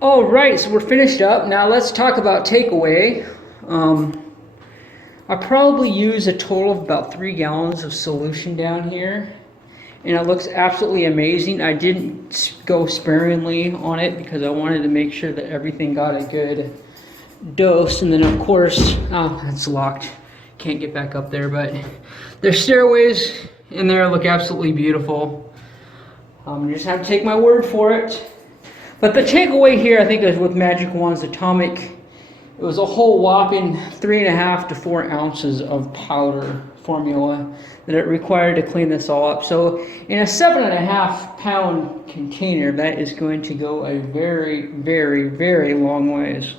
All right, so we're finished up. Now let's talk about takeaway. I probably use a total of about 3 gallons of solution down here, and it looks absolutely amazing. I didn't go sparingly on it because I wanted to make sure that everything got a good dose. And then of course, oh, it's locked. Can't get back up there, but there's stairways in there, look absolutely beautiful. You just have to take my word for it. But the takeaway here, I think, is with Magic Wand's Atomic, it was a whole whopping 3.5 to 4 ounces of powder formula that it required to clean this all up. So in a 7.5 pound container, that is going to go a very, very, very long ways.